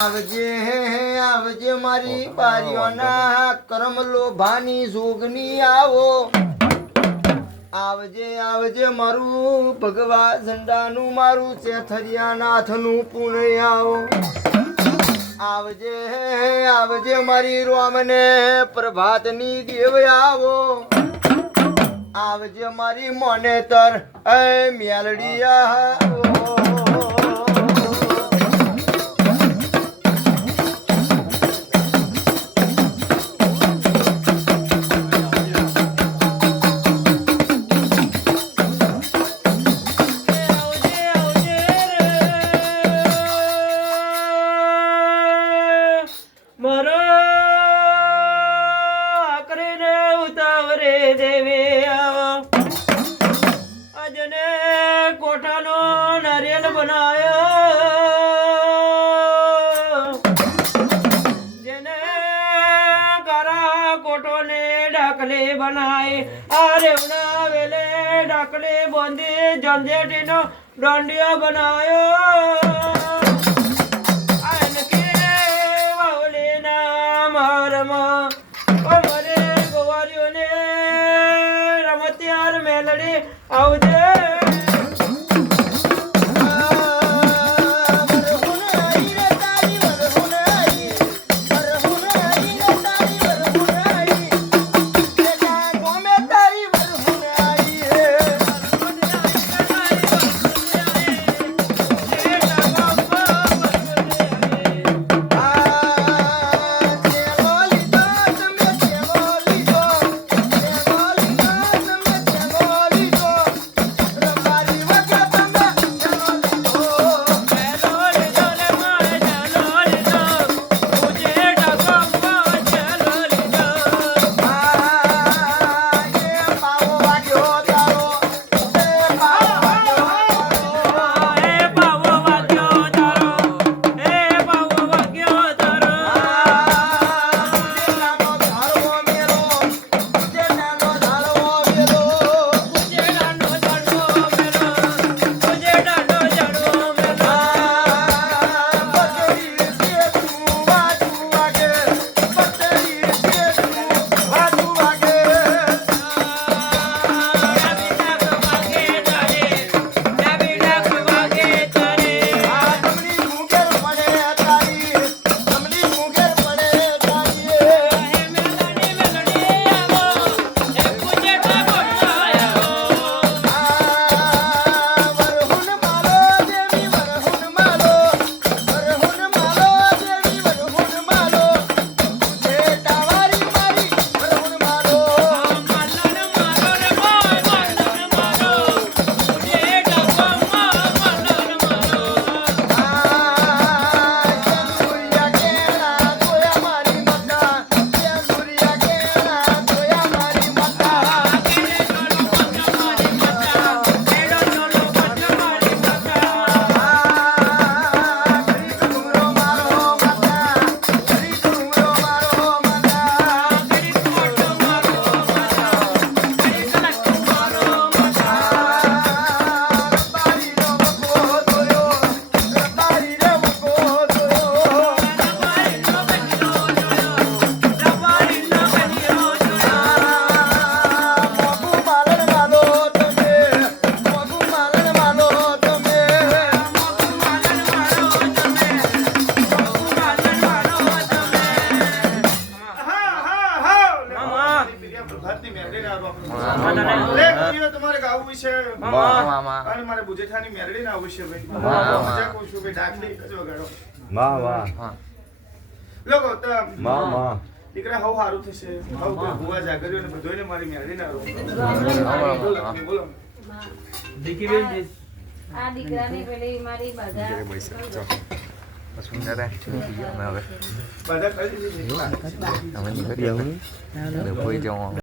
આવજે આવજે મારી બારીઓના કરમ લોભાની જોગની આવો આવજે આવજે મારું ભગવા ઝંડાનું મારું ચેથરિયા નાથનું પુણે આવો આવજે આવજે મારી રોમને પ્રભાતની દેવ આવો આવજે મારી મોનેતર એ મેલડિયા झंझेटीनो डंडिया बनायो मरे गोवारियों ने रमतियार मेलड़ी आवजे દીકરા હવ હારું થશે હવ ભુવા જાગર્યો ને બધોયને મારી મેળવી ના બોલો દીકરી આ દીકરાની પેલી મારી બધા સુંદર હવે બધા કરી દીધી હવે નીકળી જવું